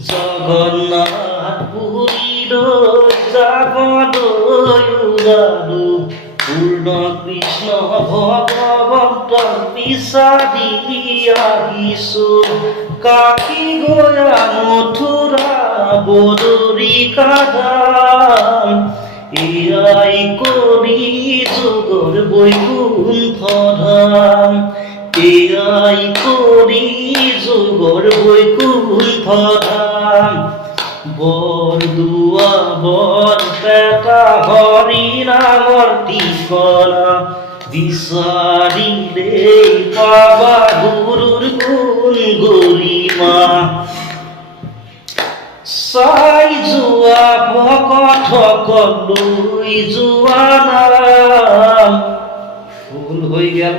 জগন্নাথ পুরীর যাবদয় উদারু পূর্ণ কৃষ্ণ ভগবন্ত বিচাৰি আহিছো কাশী গয়া মথুরা বদরিকা ধাম এয়াই কলি যুগৰ বৈকুণ্ঠ ধাম এয়াই কলি যুগৰ বৈকুণ্ঠ ধাম বৰদুৱা বৰপেটা হৰি নামৰ ঠিকনা বিচাৰিলেই পাবা গুৰুৰ গুণ গৰিমা চাই যোৱা ভকতসকল লৈ যোৱা নাম ফুল হৈ গেল